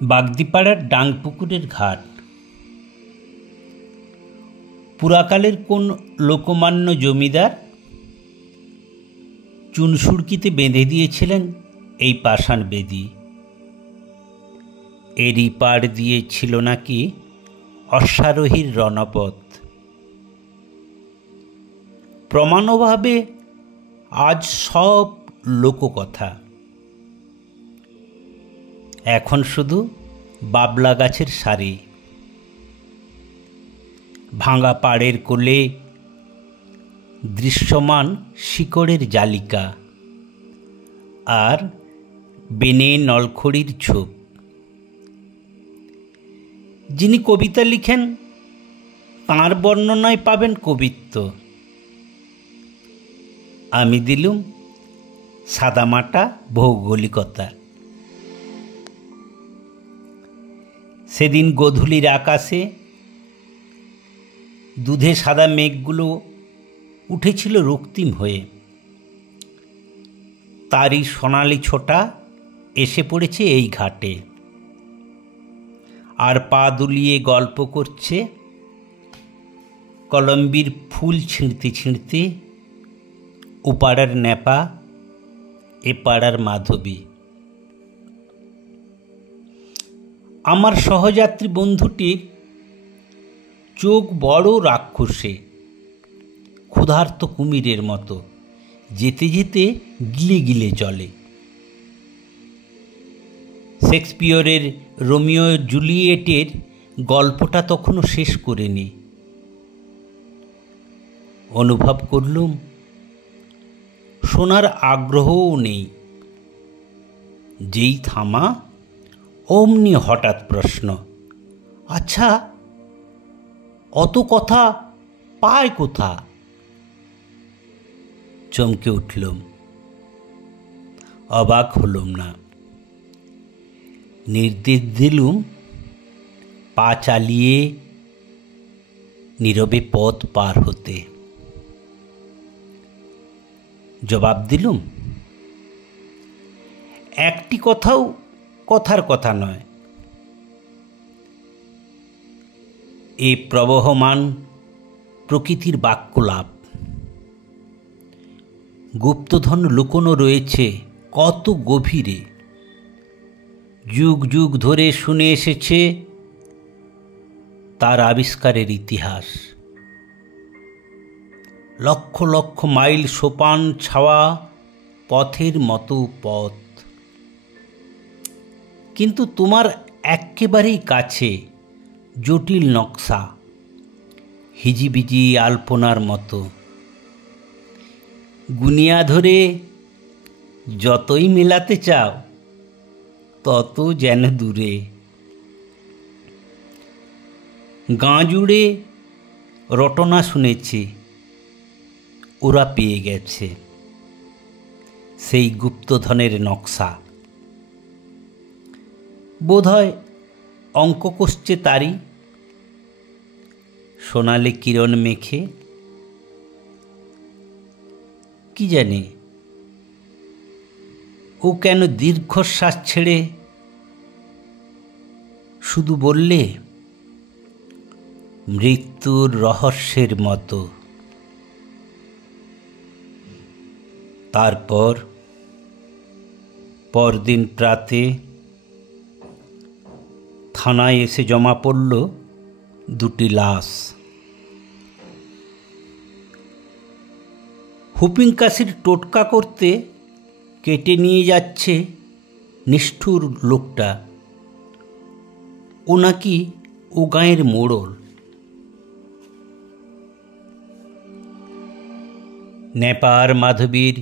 বাগদিপাড়ার ডাংপুকুরের ঘাট। পুরাকালের কোন লোকমান্য জমিদার চুনসুড়কিতে বেঁধে দিয়েছিলেন এই পাষাণ বেদি। এরই পাড় দিয়ে ছিল নাকি অশ্বারোহীর রণপথ। প্রমাণভাবে আজ সব লোককথা। এখন শুধু বাবলা গাছের সারি, ভাঙা পাড়ের কোলে দৃশ্যমান শিকড়ের জালিকা আর বেনে নলখড়ির ঝোপ। যিনি কবিতা লিখেন তাঁর বর্ণনায় পাবেন কবিত্ব। আমি দিলুম সাদামাটা ভৌগোলিকতা। সেদিন গোধূলির আকাশে দুধে সাদা মেঘগুলো উঠেছিল রক্তিম হয়ে। তারই সোনালি ছোটা এসে পড়েছে এই ঘাটে, আর পা দুলিয়ে গল্প করছে কলম্বির ফুল ছিঁড়তে ছিঁড়তে ওপাড়ার ন্যাপা এপাড়ার মাধবী। আমার সহযাত্রী বন্ধুটির চোখ বড় রাক্ষসে, ক্ষুধার্ত কুমিরের মতো যেতে যেতে গিলে গিলে চলে। শেক্সপিয়রের রোমিও জুলিয়েটের গল্পটা তখনও শেষ করেনি। অনুভব করলুম শোনার আগ্রহও নেই। যেই থামা অমনি হঠাৎ প্রশ্ন, আচ্ছা অত কথা পায় কোথা? চমকে উঠলুম, অবাক হলুম না। নির্দেশ দিলুম পা চালিয়ে নীরবে পথ পার হতে। জবাব দিলুম, একটি কথাও কথার কথা নয়। এ প্রবহমান প্রকৃতির বাক্যলাপ। গুপ্তধন লুকোনো রয়েছে কত গভীরে। যুগ যুগ ধরে শুনে এসেছে তার আবিষ্কারের ইতিহাস। লক্ষ লক্ষ মাইল সোপান ছাওয়া পথের মতো পথ। কিন্তু তোমার একেবারেই কাছে জটিল নকশা, হিজিবিজি আলপনার মতো। গুনিয়া ধরে যতই মেলাতে চাও তত যেন দূরে। গাঁ জুড়ে রটনা শুনেছি, ওরা পেয়ে গেছে সেই গুপ্তধনের নকশা। বোধহয় অঙ্ক কষছে তারই সোনালি কিরণ মেখে। কি জানি ও কেন দীর্ঘশ্বাস ছেড়ে শুধু বললে মৃত্যুর রহস্যের মতো। তারপর পরদিন প্রাতে থানায় এসে জমা পড়ল দুটি লাশ। হুপিং কাশির টোটকা করতে কেটে নিয়ে যাচ্ছে নিষ্ঠুর লোকটা। ও নাকি ও গাঁয়ের মোড়ল। নেপার মাধবীর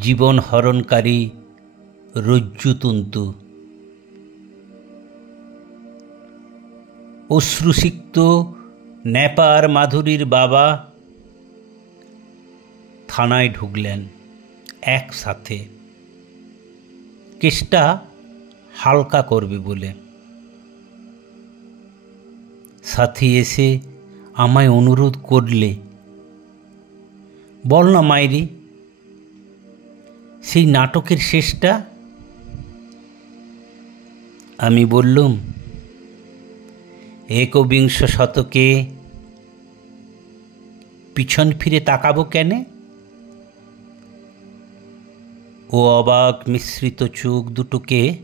জীবন হরণকারী রজ্জুতন্তু। অশ্রুসিক্ত নেপার মাধুরীর বাবা থানায় ঢুকলেন একসাথে, কেসটা হালকা করবে বলে। সাথী এসে আমায় অনুরোধ করলে, বল না মাইরি, সেই নাটকের শেষটা আমি বললুম, একবিংশ শতকে পিছন ফিরে তাকাবো কেনে? ও অবাক মিশ্রিত চোখ দুটোকে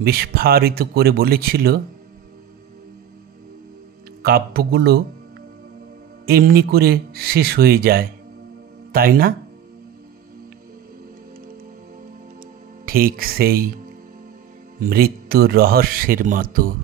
বিস্ফারিত করে বলেছিল, কাব্যগুলো এমনি করে শেষ হয়ে যায়, তাই না? ঠিক সেই মৃত্যুর রহস্যের মতো।